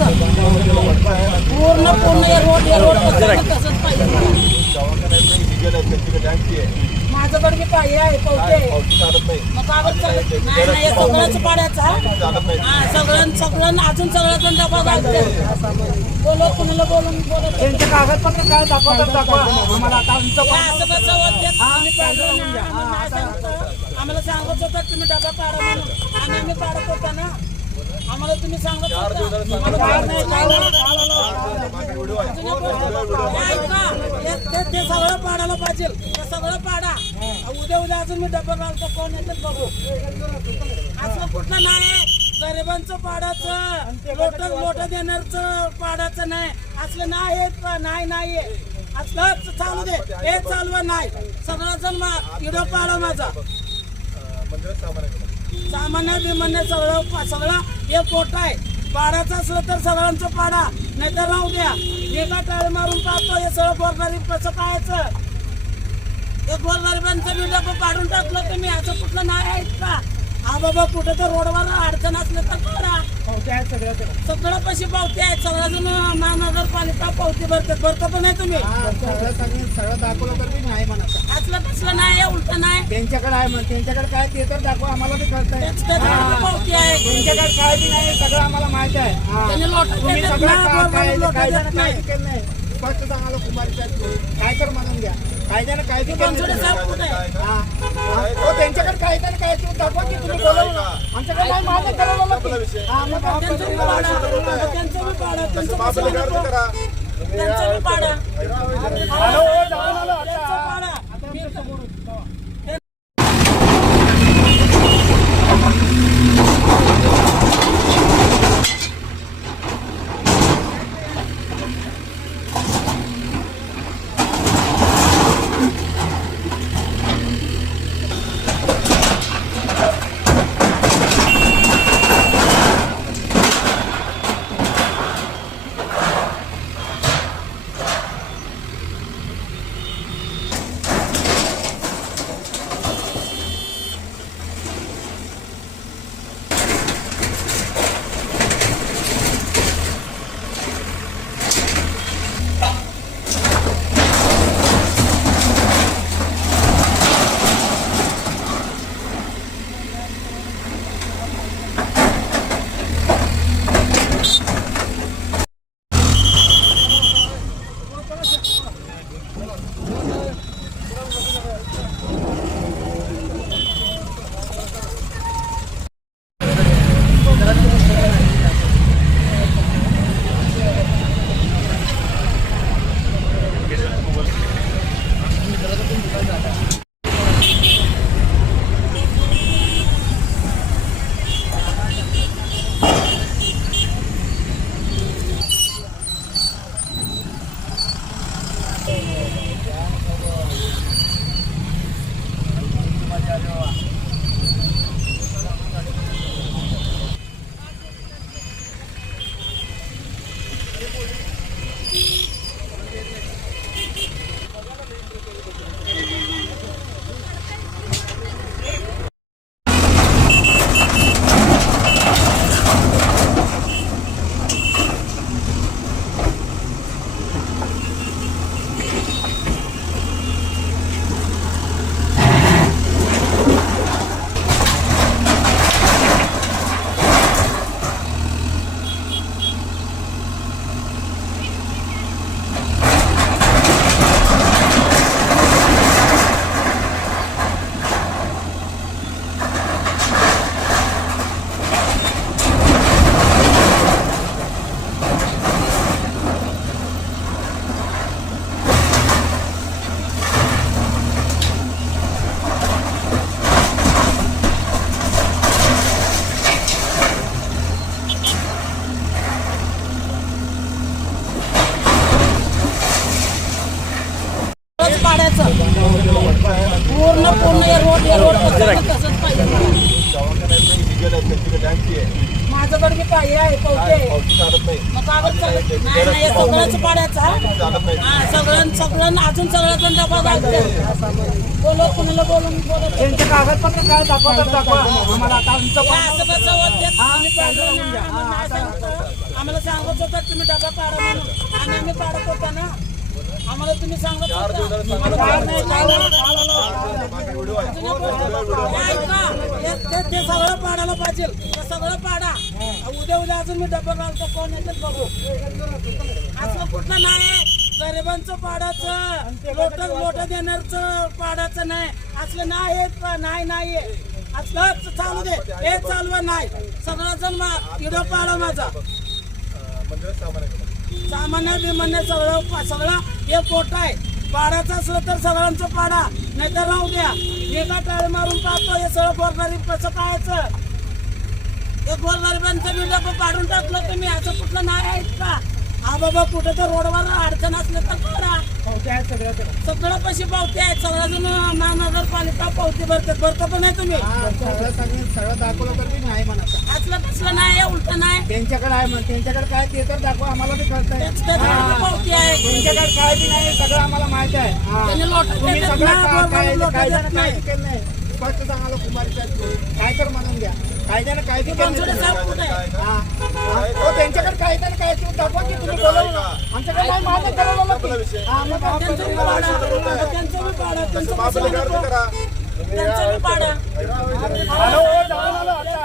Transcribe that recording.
पाड्याचं पूर्ण पूर्ण हे रोड तसंच पाहिजे माझ्याकडे बी पाहिजे आहे पावते मग कागद नाही नाही हे सगळंच पाड्याचं हा सगळं अजून सगळं डबा घालते बोलो कुणाला बोलून बोलत त्यांचे कागदपत्र काय दाखवतात दाखवा आम्हाला आता असं कसं होत आम्हाला सांगत होता तुम्ही डबा पाडा म्हणून आणि आम्ही पाडत होता ना आम्हाला तुम्ही सांगत ते सगळं पाडायला पाहिजे सगळं पाडा उद्या अजून मी डबा घालतो कोण येतात बघू असं कुठलं नाही गरिबांचं पाडाचं लोट देणारचं पाडाचं नाही असलं नाही असलं चालू दे हे चालू नाही सगळं जण व्हिडिओ पाडा माझा सामान्य बिमान्य सगळं हे पोट आहे पाडाचं असलं तर सगळ्यांचं पाडा नाही तर राहू द्या एका टाळ मारून पाहतो हे सगळं गोरगरीब कसं पाहायचं हे गोरगरिबांचं व्हिडिओ पाडून टाकलं तुम्ही असं कुठलं नाही आहेत का हा बाबा कुठं तर रोडवर अडचण असलं तर पाडा सगळं पैसे पावते आहेत सगळ्याजण महानगरपालिका पावती भरत पण नाही तुम्ही सगळं दाखवलं तर मी नाही म्हणत असलं कसलं नाही उलट नाही त्यांच्याकडे आहे म्हण त्यांच्याकडे काय ते तर दाखवा आम्हाला बी कळतंय पावती आहे त्यांच्याकडे काय बी नाही सगळं आम्हाला माहित आहे तुम्ही सगळं काय केलं नाही स्पष्ट सांगायला कुमारच्या काय तर म्हणून घ्या कायद्यानं काय बी त्यांच्याकडे कायद्यानं काय दाखवा की तुम्ही बोलवलं ना आमच्याकडे काय मान्य करायला पूर्ण हे रोड तसंच पाहिजे माझ्याकडे बी पाहिजे आहे पावते मग कागद नाही नाही हे सगळंच पाड्याचं हा सगळं अजून सगळं डबा घालते बोलो कुणाला बोलून बोलत त्यांचे कागदपत्र काय दाखवतात दाखवा आम्हाला आता असं कसं होत आम्हाला सांगत तुम्ही डबा पाडा म्हणून आणि आम्ही पाडत होता ना आम्हाला तुम्ही सांगत होता ते सगळं पाडायला पाहिजे ते सगळं पाडा उद्या अजून मी डबा घालतो कोण येतात बघू असं कुठलं नाही गरिबांचं पाडाचं लोट देणारचं पाडाचं नाही असलं नाही असलं चालू दे हे चालू नाही सगळं जण व्हिडिओ पाडा माझा सामान्य बिमान्य सगळं हे पोट आहे पाडाचं असलं तर सगळ्यांचं पाडा नाहीतर राहू द्या एका टाळ मारून पाहतो हे सगळं गोरगरीब कसं पाहायचं हे गोरगरिबांचं व्हिडिओ पाडून टाकलं तुम्ही असं कुठलं नाही आहेत का हा बाबा कुठे तर रोडवर अडचण असलं तर करा सगळं पैसे पावते आहेत सगळ्याजण महानगरपालिका पावती भरता पण नाही तुम्ही सगळं दाखवलं तर मी नाही म्हणत असलं कसलं नाही उलट नाही त्यांच्याकडे आहे म्हण त्यांच्याकडे काय ते तर दाखवा आम्हाला बी कळतंय पावती आहे त्यांच्याकडे काय बी नाही सगळं आम्हाला माहित आहे त्यांनी लोटं तुम्ही देतात सगळं ना, काय लोटं कायद्यानं देत काय नाही. केलं नाही स्पष्ट सांगायला कुमारीच्या काय तर म्हणून द्या कायद्यानं काय बी केलं बनसोडे नाही. साहेब कुठे आहे? हो त्यांच्याकडे कायद्यानं काय ते दाखवा की तुम्ही बोलवलं ना. आमच्याकडे नाही माझं ठरवलं की मग त्यांचं बी पाडा त्यांचं बी पाडा त्यांचं बी पाडा हॅलो, जाऊन आलो आता